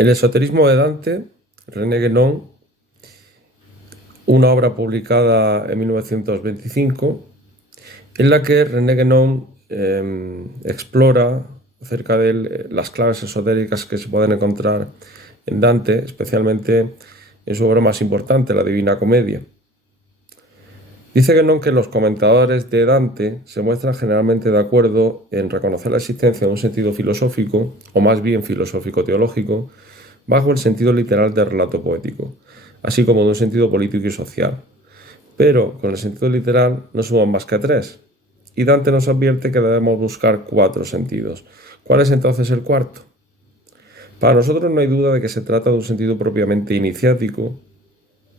El esoterismo de Dante, René Guénon, una obra publicada en 1925, en la que René Guénon explora acerca de las claves esotéricas que se pueden encontrar en Dante, especialmente en su obra más importante, la Divina Comedia. Dice Guénon que los comentadores de Dante se muestran generalmente de acuerdo en reconocer la existencia de un sentido filosófico, o más bien filosófico-teológico, bajo el sentido literal del relato poético, así como de un sentido político y social. Pero con el sentido literal no suman más que tres, y Dante nos advierte que debemos buscar cuatro sentidos. ¿Cuál es entonces el cuarto? Para nosotros no hay duda de que se trata de un sentido propiamente iniciático,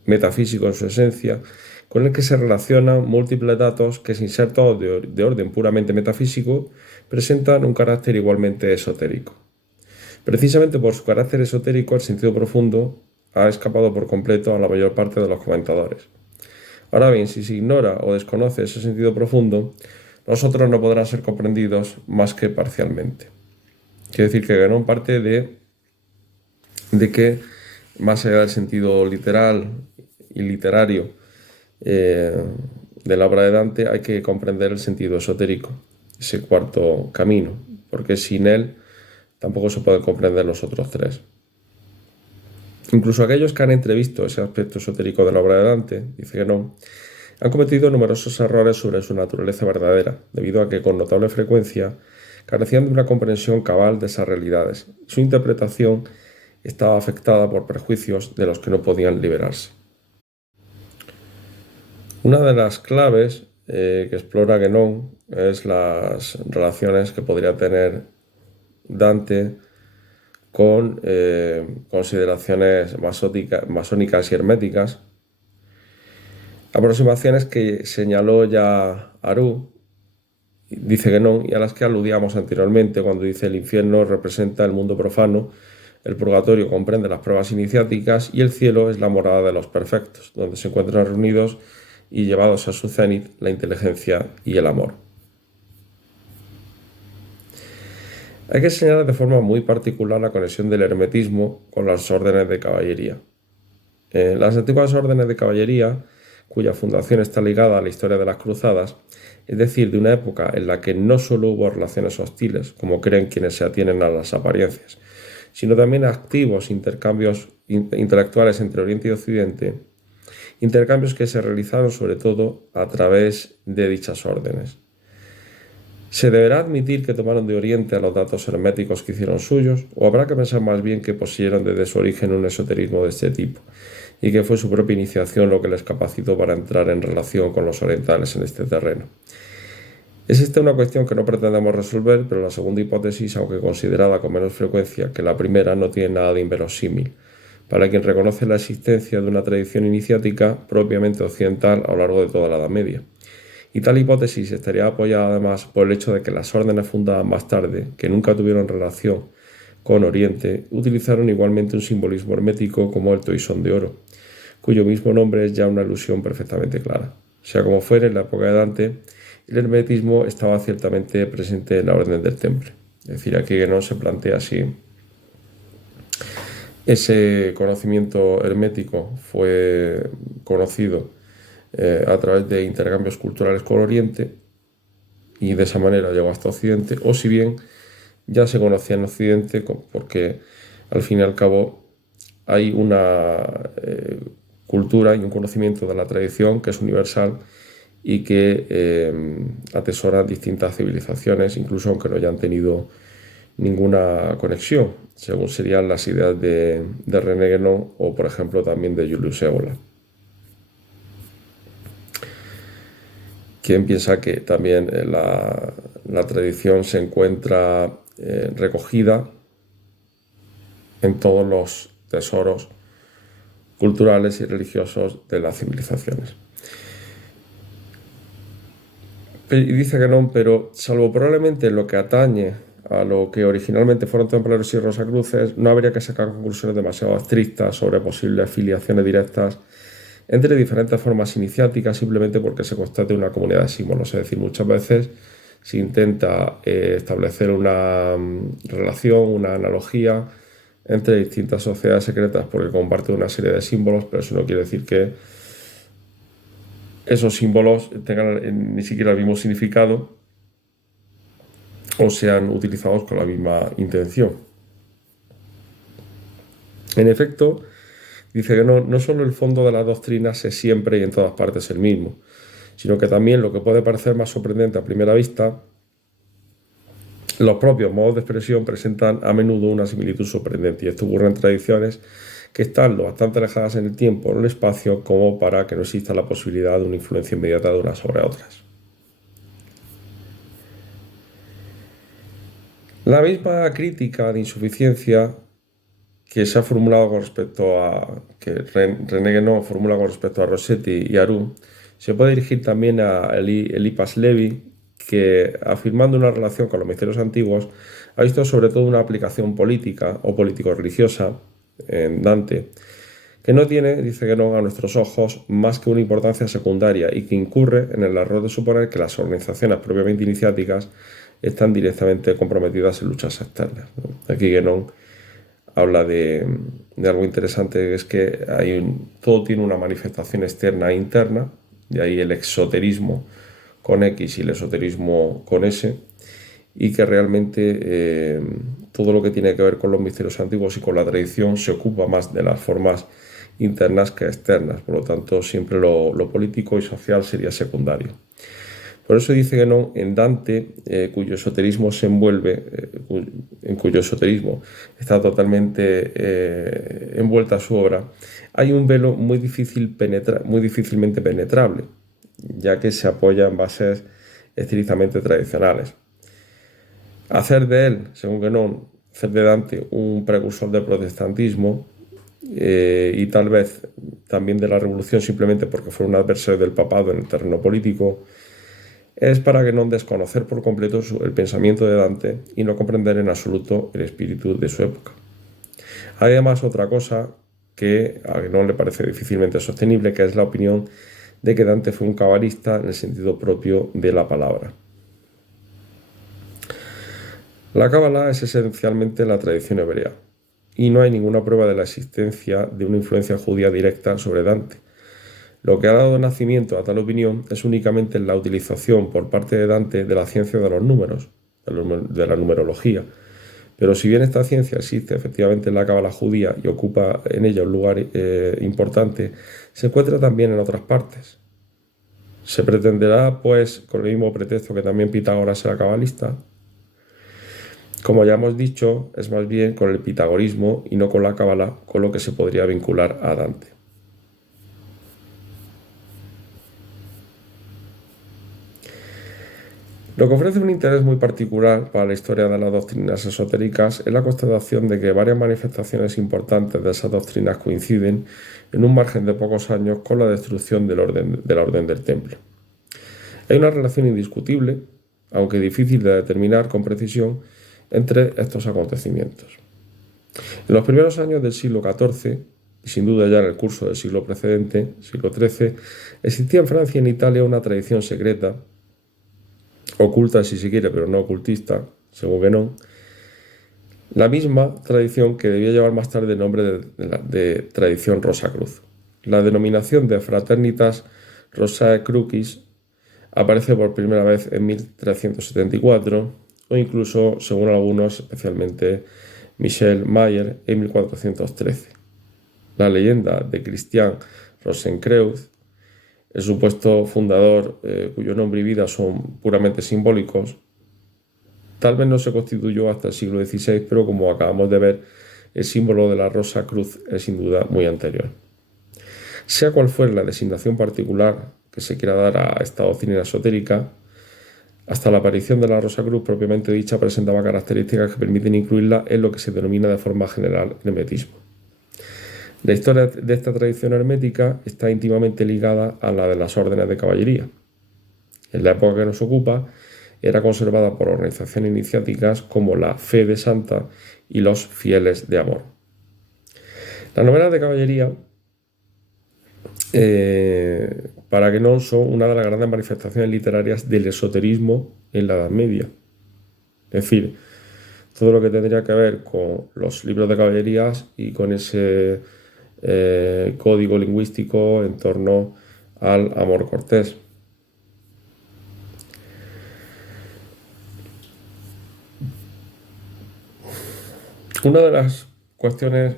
metafísico en su esencia, con el que se relacionan múltiples datos que, sin ser todos de orden puramente metafísico, presentan un carácter igualmente esotérico. Precisamente por su carácter esotérico, el sentido profundo ha escapado por completo a la mayor parte de los comentadores. Ahora bien, si se ignora o desconoce ese sentido profundo, los otros no podrán ser comprendidos más que parcialmente. Quiere decir que Guénon parte de que, más allá del sentido literal y literario de la obra de Dante, hay que comprender el sentido esotérico, ese cuarto camino, porque sin él tampoco se pueden comprender los otros tres. Incluso aquellos que han entrevisto ese aspecto esotérico de la obra de Dante, dice que no, han cometido numerosos errores sobre su naturaleza verdadera, debido a que con notable frecuencia carecían de una comprensión cabal de esas realidades. Su interpretación estaba afectada por prejuicios de los que no podían liberarse. Una de las claves que explora Guénon es las relaciones que podría tener Dante con consideraciones masónicas y herméticas, aproximaciones que señaló ya Aru, dice Guénon, y a las que aludíamos anteriormente cuando dice el infierno representa el mundo profano, el purgatorio comprende las pruebas iniciáticas y el cielo es la morada de los perfectos, donde se encuentran reunidos y llevados a su cenit la inteligencia y el amor. Hay que señalar de forma muy particular la conexión del hermetismo con las órdenes de caballería. Las antiguas órdenes de caballería, cuya fundación está ligada a la historia de las cruzadas, es decir, de una época en la que no solo hubo relaciones hostiles, como creen quienes se atienen a las apariencias, sino también activos intercambios intelectuales entre Oriente y Occidente, intercambios que se realizaron sobre todo a través de dichas órdenes. ¿Se deberá admitir que tomaron de Oriente a los datos herméticos que hicieron suyos, o habrá que pensar más bien que poseyeron desde su origen un esoterismo de este tipo, y que fue su propia iniciación lo que les capacitó para entrar en relación con los orientales en este terreno? Es esta una cuestión que no pretendemos resolver, pero la segunda hipótesis, aunque considerada con menos frecuencia que la primera, no tiene nada de inverosímil, para quien reconoce la existencia de una tradición iniciática propiamente occidental a lo largo de toda la Edad Media. Y tal hipótesis estaría apoyada además por el hecho de que las órdenes fundadas más tarde, que nunca tuvieron relación con Oriente, utilizaron igualmente un simbolismo hermético como el toisón de oro, cuyo mismo nombre es ya una alusión perfectamente clara. Sea como fuere, en la época de Dante, el hermetismo estaba ciertamente presente en la orden del temple. Es decir, aquí que no se plantea así. Ese conocimiento hermético fue conocido a través de intercambios culturales con Oriente y de esa manera llegó hasta Occidente, o si bien ya se conocía en Occidente porque al fin y al cabo hay una cultura y un conocimiento de la tradición que es universal y que atesora distintas civilizaciones, incluso aunque no hayan tenido ninguna conexión, según serían las ideas de René Guénon o, por ejemplo, también de Julius Evola, quien piensa que también la tradición se encuentra recogida en todos los tesoros culturales y religiosos de las civilizaciones. Y dice que no, pero salvo probablemente en lo que atañe a lo que originalmente fueron templarios y rosacruces, no habría que sacar conclusiones demasiado estrictas sobre posibles filiaciones directas entre diferentes formas iniciáticas simplemente porque se constate una comunidad de símbolos. Es decir, muchas veces se intenta establecer una relación, una analogía entre distintas sociedades secretas porque comparten una serie de símbolos, pero eso no quiere decir que esos símbolos tengan ni siquiera el mismo significado o sean utilizados con la misma intención. En efecto, dice que no solo el fondo de las doctrinas es siempre y en todas partes el mismo, sino que también lo que puede parecer más sorprendente a primera vista, los propios modos de expresión presentan a menudo una similitud sorprendente, y esto ocurre en tradiciones que están lo bastante alejadas en el tiempo o en el espacio como para que no exista la posibilidad de una influencia inmediata de unas sobre otras. La misma crítica de insuficiencia que se ha formulado con respecto a que René Guénon formula con respecto a Rossetti y Arú, se puede dirigir también a Eliphas Levi, que afirmando una relación con los misterios antiguos, ha visto sobre todo una aplicación política o político-religiosa en Dante, que no tiene, dice Guénon, a nuestros ojos más que una importancia secundaria y que incurre en el error de suponer que las organizaciones propiamente iniciáticas están directamente comprometidas en luchas externas, ¿no? Aquí Guénon habla de algo interesante, que es que todo tiene una manifestación externa e interna, de ahí el exoterismo con X y el esoterismo con S, y que realmente todo lo que tiene que ver con los misterios antiguos y con la tradición se ocupa más de las formas internas que externas, por lo tanto siempre lo político y social sería secundario. Por eso dice que no, en Dante, cuyo esoterismo se envuelve, en cuyo esoterismo está totalmente envuelta su obra, hay un velo muy difícilmente penetrable, ya que se apoya en bases estrictamente tradicionales. Hacer de él, según Guénon, hacer de Dante un precursor del protestantismo y tal vez también de la revolución simplemente porque fue un adversario del papado en el terreno político, es para Guénon desconocer por completo el pensamiento de Dante y no comprender en absoluto el espíritu de su época. Hay además otra cosa que a Guénon le parece difícilmente sostenible, que es la opinión de que Dante fue un cabalista en el sentido propio de la palabra. La cábala es esencialmente la tradición hebrea, y no hay ninguna prueba de la existencia de una influencia judía directa sobre Dante. Lo que ha dado nacimiento a tal opinión es únicamente la utilización por parte de Dante de la ciencia de los números, de la numerología. Pero si bien esta ciencia existe efectivamente en la cábala judía y ocupa en ella un lugar importante, se encuentra también en otras partes. ¿Se pretenderá, pues, con el mismo pretexto que también Pitágoras era cabalista? Como ya hemos dicho, es más bien con el pitagorismo y no con la cábala con lo que se podría vincular a Dante. Lo que ofrece un interés muy particular para la historia de las doctrinas esotéricas es la constatación de que varias manifestaciones importantes de esas doctrinas coinciden en un margen de pocos años con la destrucción de la orden del templo. Hay una relación indiscutible, aunque difícil de determinar con precisión, entre estos acontecimientos. En los primeros años del siglo XIV, y sin duda ya en el curso del siglo precedente, siglo XIII, existía en Francia y en Italia una tradición secreta, oculta si se quiere, pero no ocultista, según Guénon, la misma tradición que debía llevar más tarde el nombre de tradición Rosacruz. La denominación de Fraternitas Rosae Crucis aparece por primera vez en 1374 o incluso, según algunos, especialmente Michel Mayer, en 1413. La leyenda de Christian Rosenkreuz, el supuesto fundador, cuyo nombre y vida son puramente simbólicos, tal vez no se constituyó hasta el siglo XVI, pero como acabamos de ver, el símbolo de la Rosa Cruz es sin duda muy anterior. Sea cual fuere la designación particular que se quiera dar a esta doctrina esotérica, hasta la aparición de la Rosa Cruz propiamente dicha presentaba características que permiten incluirla en lo que se denomina de forma general hermetismo. La historia de esta tradición hermética está íntimamente ligada a la de las órdenes de caballería. En la época que nos ocupa, era conservada por organizaciones iniciáticas como la Fe de Santa y los Fieles de Amor. Las novelas de caballería, para Guénon, son una de las grandes manifestaciones literarias del esoterismo en la Edad Media. Es decir, todo lo que tendría que ver con los libros de caballerías y con ese código lingüístico en torno al amor cortés. Una de las cuestiones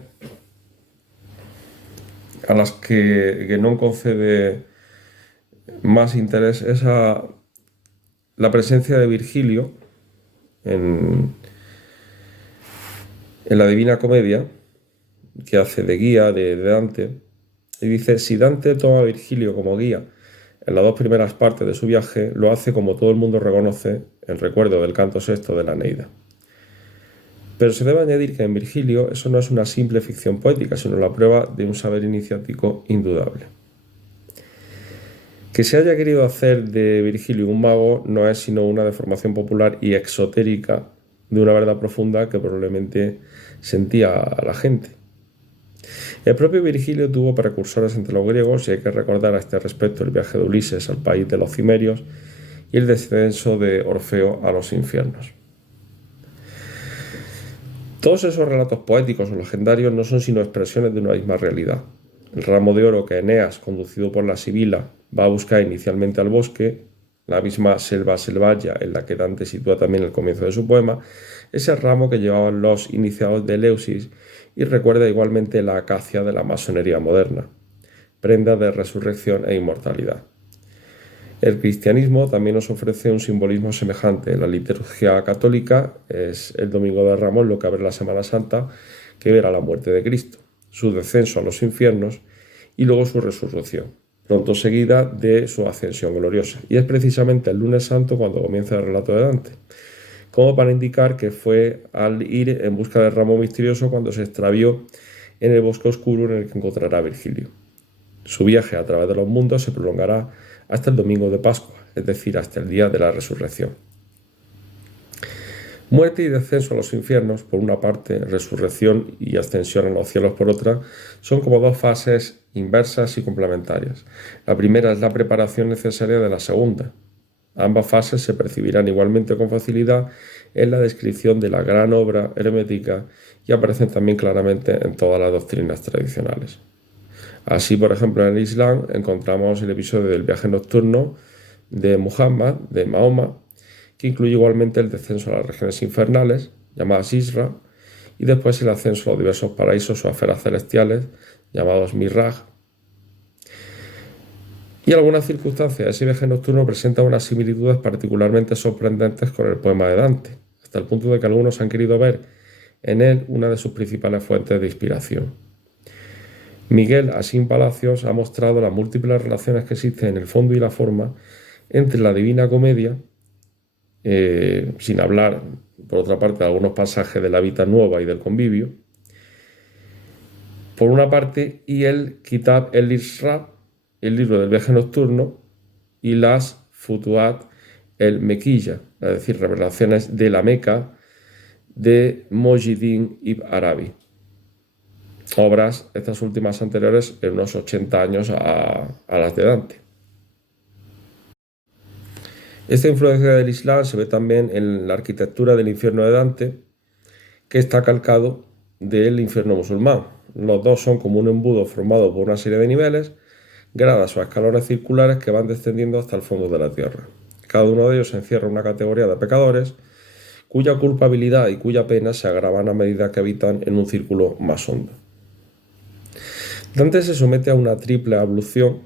a las que no concede más interés es a la presencia de Virgilio en, en la Divina Comedia, que hace de guía de Dante, y dice: si Dante toma a Virgilio como guía en las dos primeras partes de su viaje, lo hace, como todo el mundo reconoce, en recuerdo del canto sexto de la Eneida. Pero se debe añadir que en Virgilio eso no es una simple ficción poética, sino la prueba de un saber iniciático indudable. Que se haya querido hacer de Virgilio un mago no es sino una deformación popular y exotérica de una verdad profunda que probablemente sentía a la gente. El propio Virgilio tuvo precursores entre los griegos, y hay que recordar a este respecto el viaje de Ulises al país de los cimerios y el descenso de Orfeo a los infiernos. Todos esos relatos poéticos o legendarios no son sino expresiones de una misma realidad. El ramo de oro que Eneas, conducido por la Sibila, va a buscar inicialmente al bosque, la misma selva selvaggia en la que Dante sitúa también el comienzo de su poema, es el ramo que llevaban los iniciados de Eleusis y recuerda igualmente la acacia de la masonería moderna, prenda de resurrección e inmortalidad. El cristianismo también nos ofrece un simbolismo semejante. La liturgia católica es el Domingo de Ramos lo que abre la Semana Santa, que verá la muerte de Cristo, su descenso a los infiernos y luego su resurrección, pronto seguida de su ascensión gloriosa. Y es precisamente el lunes santo cuando comienza el relato de Dante, como para indicar que fue al ir en busca del ramo misterioso cuando se extravió en el bosque oscuro en el que encontrará a Virgilio. Su viaje a través de los mundos se prolongará hasta el domingo de Pascua, es decir, hasta el día de la resurrección. Muerte y descenso a los infiernos, por una parte, resurrección y ascensión a los cielos, por otra, son como dos fases inversas y complementarias. La primera es la preparación necesaria de la segunda. Ambas fases se percibirán igualmente con facilidad en la descripción de la gran obra hermética y aparecen también claramente en todas las doctrinas tradicionales. Así, por ejemplo, en el Islam encontramos el episodio del viaje nocturno de Muhammad, de Mahoma, que incluye igualmente el descenso a las regiones infernales, llamadas Isra, y después el ascenso a los diversos paraísos o esferas celestiales, llamados Miraj. Y en algunas circunstancias ese viaje nocturno presenta unas similitudes particularmente sorprendentes con el poema de Dante, hasta el punto de que algunos han querido ver en él una de sus principales fuentes de inspiración. Miguel Asín Palacios ha mostrado las múltiples relaciones que existen en el fondo y la forma entre la Divina Comedia, sin hablar, por otra parte, de algunos pasajes de la Vita Nueva y del Convivio, por una parte, y el Kitab el-Isra, el libro del viaje nocturno, y las Futuhat el-Mekiyya, es decir, revelaciones de la Meca de Mojiddin ibn Arabi. Obras, estas últimas anteriores, en unos 80 años a las de Dante. Esta influencia del Islam se ve también en la arquitectura del infierno de Dante, que está calcado del infierno musulmán. Los dos son como un embudo formado por una serie de niveles, gradas o escalones circulares que van descendiendo hasta el fondo de la tierra. Cada uno de ellos encierra una categoría de pecadores, cuya culpabilidad y cuya pena se agravan a medida que habitan en un círculo más hondo. Dante se somete a una triple ablución,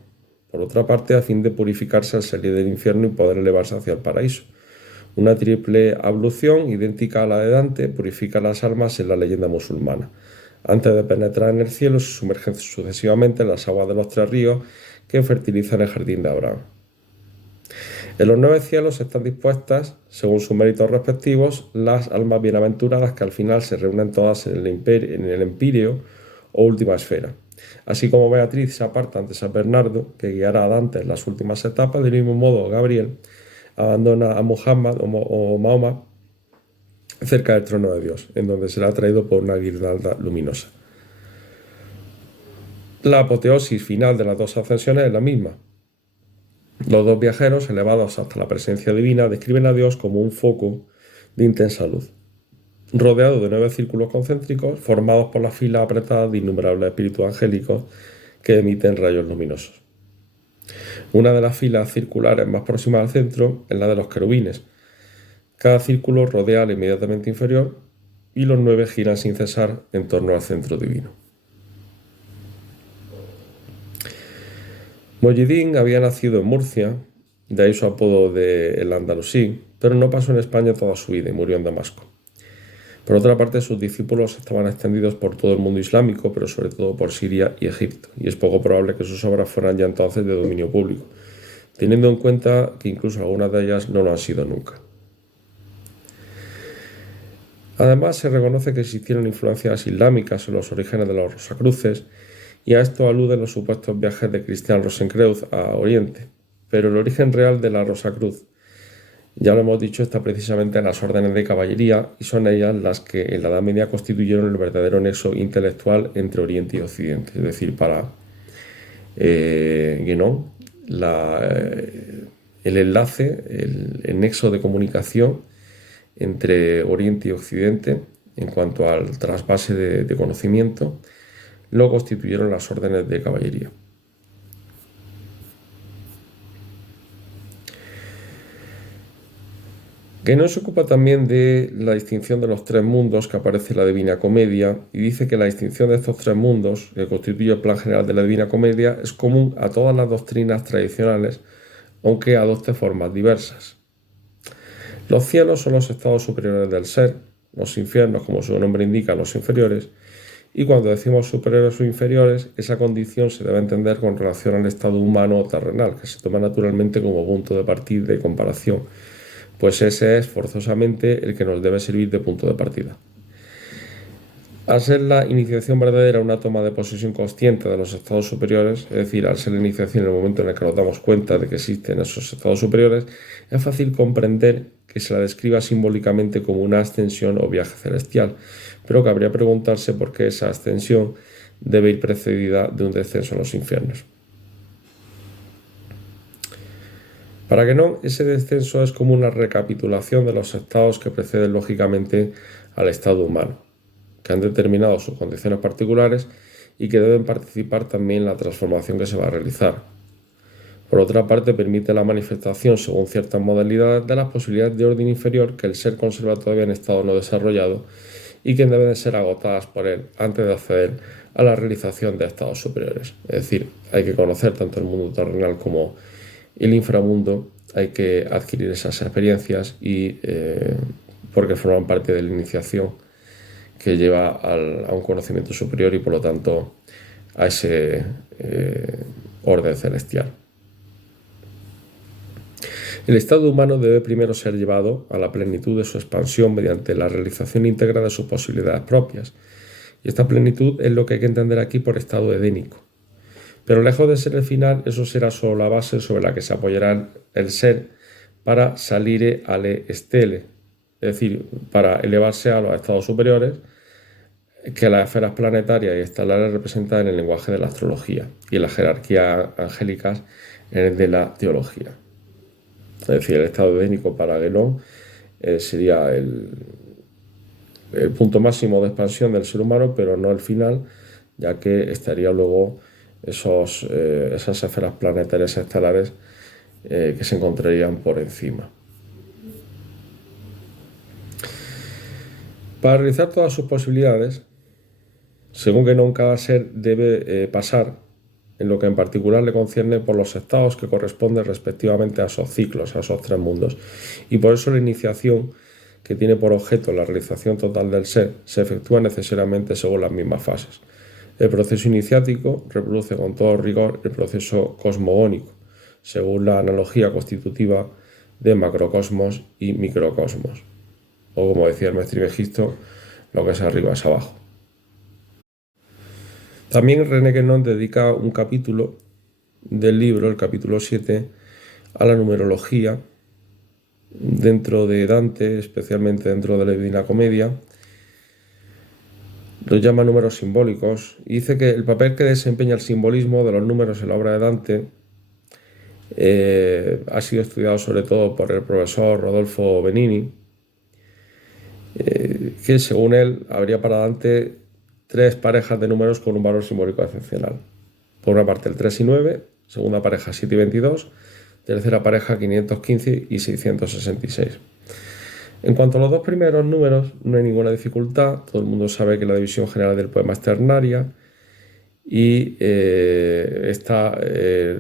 por otra parte, a fin de purificarse al salir del infierno y poder elevarse hacia el paraíso. Una triple ablución, idéntica a la de Dante, purifica las almas en la leyenda musulmana. Antes de penetrar en el cielo, se sumergen sucesivamente en las aguas de los 3 ríos que fertilizan el jardín de Abraham. En los 9 cielos están dispuestas, según sus méritos respectivos, las almas bienaventuradas que al final se reúnen todas en el empíreo o última esfera. Así como Beatriz se aparta ante San Bernardo, que guiará a Dante en las últimas etapas, del mismo modo Gabriel abandona a Muhammad o Mahoma cerca del trono de Dios, en donde será atraído por una guirnalda luminosa. La apoteosis final de las dos ascensiones es la misma. Los dos viajeros, elevados hasta la presencia divina, describen a Dios como un foco de intensa luz. rodeado de 9 círculos concéntricos formados por las filas apretadas de innumerables espíritus angélicos que emiten rayos luminosos. Una de las filas circulares más próximas al centro es la de los querubines. Cada círculo rodea al inmediatamente inferior y los 9 giran sin cesar en torno al centro divino. Mollidín había nacido en Murcia, de ahí su apodo de El Andalusí, pero no pasó en España toda su vida y murió en Damasco. Por otra parte, sus discípulos estaban extendidos por todo el mundo islámico, pero sobre todo por Siria y Egipto, y es poco probable que sus obras fueran ya entonces de dominio público, teniendo en cuenta que incluso algunas de ellas no lo han sido nunca. Además, se reconoce que existieron influencias islámicas en los orígenes de los Rosacruces, y a esto aluden los supuestos viajes de Christian Rosenkreuz a Oriente. Pero el origen real de la Rosacruz, ya lo hemos dicho, está precisamente en las órdenes de caballería, y son ellas las que en la Edad Media constituyeron el verdadero nexo intelectual entre Oriente y Occidente. Es decir, para Guénon, el enlace, el nexo de comunicación entre Oriente y Occidente en cuanto al trasvase de conocimiento, lo constituyeron las órdenes de caballería. Guénon se ocupa también de la distinción de los 3 mundos que aparece en la Divina Comedia y dice que la distinción de estos 3 mundos, que constituye el plan general de la Divina Comedia, es común a todas las doctrinas tradicionales, aunque adopte formas diversas. Los cielos son los estados superiores del ser, los infiernos, como su nombre indica, los inferiores, y cuando decimos superiores o inferiores, esa condición se debe entender con relación al estado humano o terrenal, que se toma naturalmente como punto de partida y comparación, pues ese es forzosamente el que nos debe servir de punto de partida. Al ser la iniciación verdadera una toma de posesión consciente de los estados superiores, es decir, al ser la iniciación en el momento en el que nos damos cuenta de que existen esos estados superiores, es fácil comprender que se la describa simbólicamente como una ascensión o viaje celestial, pero cabría preguntarse por qué esa ascensión debe ir precedida de un descenso en los infiernos. Para Guénon, ese descenso es como una recapitulación de los estados que preceden lógicamente al estado humano, que han determinado sus condiciones particulares y que deben participar también en la transformación que se va a realizar. Por otra parte, permite la manifestación, según ciertas modalidades, de las posibilidades de orden inferior que el ser conserva todavía en estado no desarrollado y que deben de ser agotadas por él antes de acceder a la realización de estados superiores. Es decir, hay que conocer tanto el mundo terrenal como el inframundo, hay que adquirir esas experiencias y porque forman parte de la iniciación que lleva a un conocimiento superior y por lo tanto a ese orden celestial. El estado humano debe primero ser llevado a la plenitud de su expansión mediante la realización íntegra de sus posibilidades propias. Y esta plenitud es lo que hay que entender aquí por estado edénico. Pero lejos de ser el final, eso será solo la base sobre la que se apoyará el ser para salire alle stelle, es decir, para elevarse a los estados superiores que las esferas planetarias y estelares representan en el lenguaje de la astrología y en las jerarquías angélicas en el de la teología. Es decir, el estado edénico para Guénon sería el punto máximo de expansión del ser humano, pero no el final, ya que estaría luego esas esferas planetarias estelares que se encontrarían por encima. Para realizar todas sus posibilidades, según Guénon, cada ser debe pasar en lo que en particular le concierne por los estados que corresponden respectivamente a esos ciclos, a esos 3 mundos. Y por eso la iniciación, que tiene por objeto la realización total del ser, se efectúa necesariamente según las mismas fases. El proceso iniciático reproduce con todo rigor el proceso cosmogónico, según la analogía constitutiva de macrocosmos y microcosmos. O como decía el maestro Megisto, lo que es arriba es abajo. También René Guénon dedica un capítulo del libro, el capítulo 7, a la numerología dentro de Dante, especialmente dentro de la Divina Comedia. Los llama números simbólicos y dice que el papel que desempeña el simbolismo de los números en la obra de Dante ha sido estudiado sobre todo por el profesor Rodolfo Benini, que según él habría para Dante tres parejas de números con un valor simbólico excepcional. Por una parte el 3 y 9, segunda pareja 7 y 22, tercera pareja 515 y 666. En cuanto a los dos primeros números, no hay ninguna dificultad. Todo el mundo sabe que la división general del poema es ternaria y esta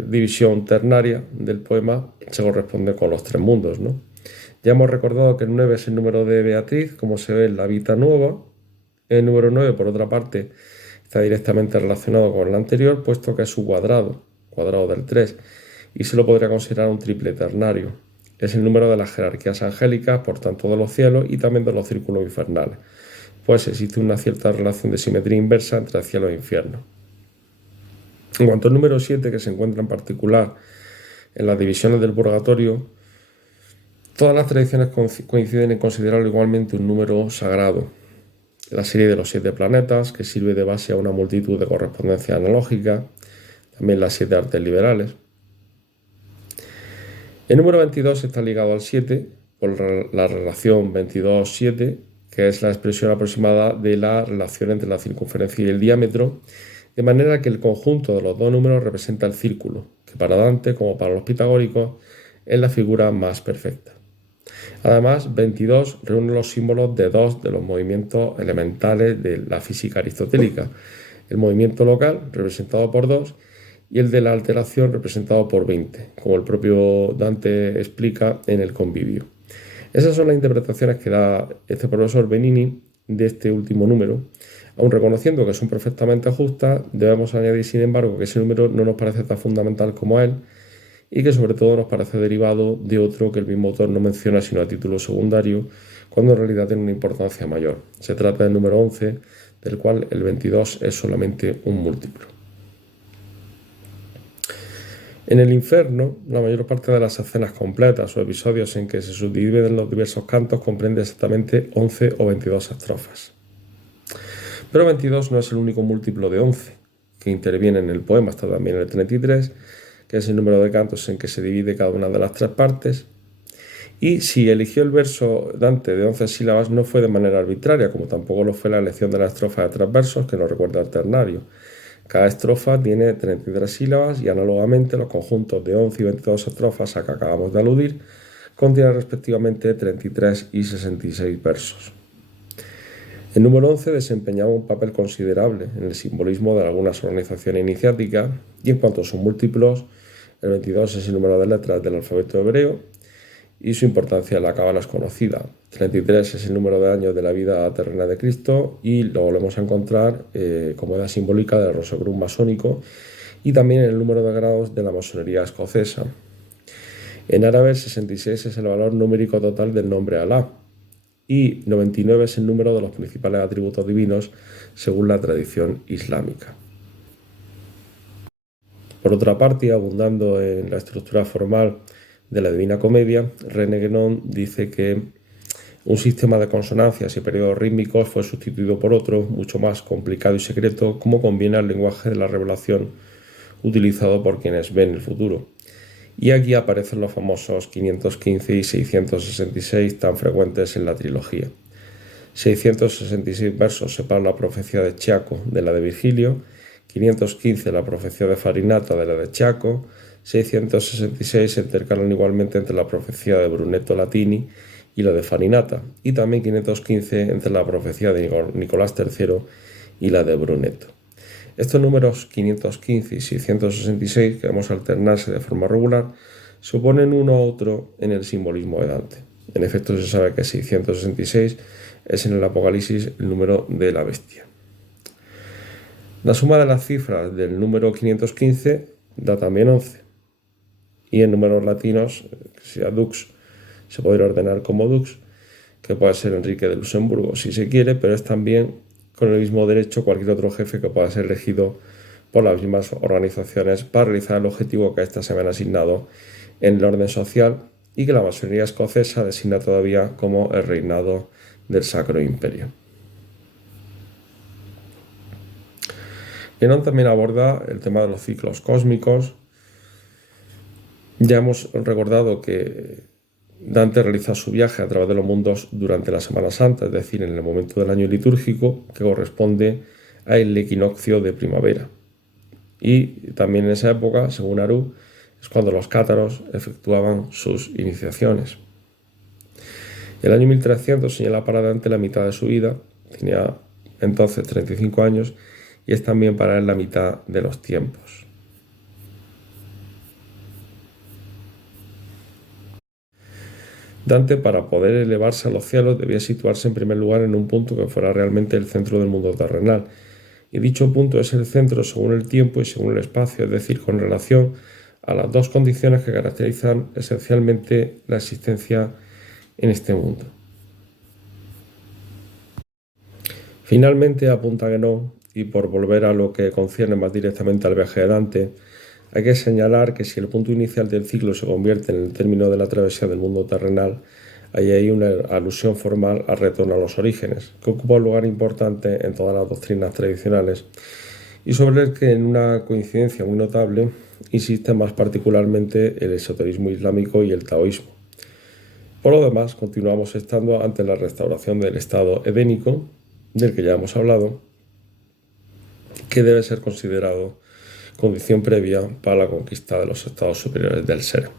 división ternaria del poema se corresponde con los tres mundos, ¿no? Ya hemos recordado que el 9 es el número de Beatriz, como se ve en la Vita Nuova. El número 9, por otra parte, está directamente relacionado con el anterior, puesto que es su cuadrado del 3, y se lo podría considerar un triple ternario. Es el número de las jerarquías angélicas, por tanto de los cielos y también de los círculos infernales, pues existe una cierta relación de simetría inversa entre cielo e infierno. En cuanto al número 7, que se encuentra en particular en las divisiones del purgatorio, todas las tradiciones coinciden en considerarlo igualmente un número sagrado. La serie de los 7 planetas, que sirve de base a una multitud de correspondencias analógicas, también las 7 artes liberales. El número 22 está ligado al 7 por la relación 22-7, que es la expresión aproximada de la relación entre la circunferencia y el diámetro, de manera que el conjunto de los dos números representa el círculo, que para Dante, como para los pitagóricos, es la figura más perfecta. Además, 22 reúne los símbolos de dos de los movimientos elementales de la física aristotélica: el movimiento local, representado por 2, y el de la alteración, representado por 20, como el propio Dante explica en el Convivio. Esas son las interpretaciones que da este profesor Benini de este último número. Aun reconociendo que son perfectamente justas, debemos añadir, sin embargo, que ese número no nos parece tan fundamental como él, y que sobre todo nos parece derivado de otro que el mismo autor no menciona sino a título secundario, cuando en realidad tiene una importancia mayor. Se trata del número 11, del cual el 22 es solamente un múltiplo. En el infierno, la mayor parte de las escenas completas o episodios en que se subdividen los diversos cantos comprende exactamente 11 o 22 estrofas. Pero 22 no es el único múltiplo de 11 que interviene en el poema, está también el 33, que es el número de cantos en que se divide cada una de las tres partes. Y si eligió el verso Dante de 11 sílabas, no fue de manera arbitraria, como tampoco lo fue la elección de la estrofa de 3 versos, que nos recuerda al ternario. Cada estrofa tiene 33 sílabas y análogamente los conjuntos de 11 y 22 estrofas a que acabamos de aludir contienen respectivamente 33 y 66 versos. El número 11 desempeñaba un papel considerable en el simbolismo de algunas organizaciones iniciáticas, y en cuanto a sus múltiplos, el 22 es el número de letras del alfabeto hebreo y su importancia en la cábala es conocida. 33 es el número de años de la vida terrena de Cristo y lo volvemos a encontrar como edad simbólica del Rosacrum masónico y también en el número de grados de la masonería escocesa. En árabe, 66 es el valor numérico total del nombre Alá y 99 es el número de los principales atributos divinos según la tradición islámica. Por otra parte, abundando en la estructura formal de la Divina Comedia, René Guénon dice que un sistema de consonancias y periodos rítmicos fue sustituido por otro, mucho más complicado y secreto, como conviene al lenguaje de la revelación utilizado por quienes ven el futuro. Y aquí aparecen los famosos 515 y 666 tan frecuentes en la trilogía. 666 versos separan la profecía de Chaco de la de Virgilio, 515 la profecía de Farinata de la de Chaco, 666 se intercalan igualmente entre la profecía de Brunetto Latini y la de Farinata, y también 515 entre la profecía de Nicolás III y la de Brunetto. Estos números 515 y 666, que vamos a alternarse de forma regular, se oponen uno a otro en el simbolismo de Dante. En efecto, se sabe que 666 es en el Apocalipsis el número de la bestia. La suma de las cifras del número 515 da también 11. Y en números latinos, que sea Dux, se podría ordenar como Dux, que puede ser Enrique de Luxemburgo si se quiere, pero es también con el mismo derecho cualquier otro jefe que pueda ser elegido por las mismas organizaciones para realizar el objetivo que a éstas se habían asignado en el orden social y que la masonería escocesa designa todavía como el reinado del Sacro Imperio. Guénon también aborda el tema de los ciclos cósmicos. Ya hemos recordado que Dante realiza su viaje a través de los mundos durante la Semana Santa, es decir, en el momento del año litúrgico que corresponde al equinoccio de primavera. Y también en esa época, según Aru, es cuando los cátaros efectuaban sus iniciaciones. El año 1300 señala para Dante la mitad de su vida, tenía entonces 35 años, y es también para él la mitad de los tiempos. Dante, para poder elevarse a los cielos, debía situarse en primer lugar en un punto que fuera realmente el centro del mundo terrenal. Y dicho punto es el centro según el tiempo y según el espacio, es decir, con relación a las dos condiciones que caracterizan esencialmente la existencia en este mundo. Finalmente, apunta Guénon, y por volver a lo que concierne más directamente al viaje de Dante, hay que señalar que si el punto inicial del ciclo se convierte en el término de la travesía del mundo terrenal, ahí hay una alusión formal al retorno a los orígenes, que ocupa un lugar importante en todas las doctrinas tradicionales y sobre el que, en una coincidencia muy notable, insiste más particularmente el esoterismo islámico y el taoísmo. Por lo demás, continuamos estando ante la restauración del estado edénico, del que ya hemos hablado, que debe ser considerado condición previa para la conquista de los estados superiores del ser.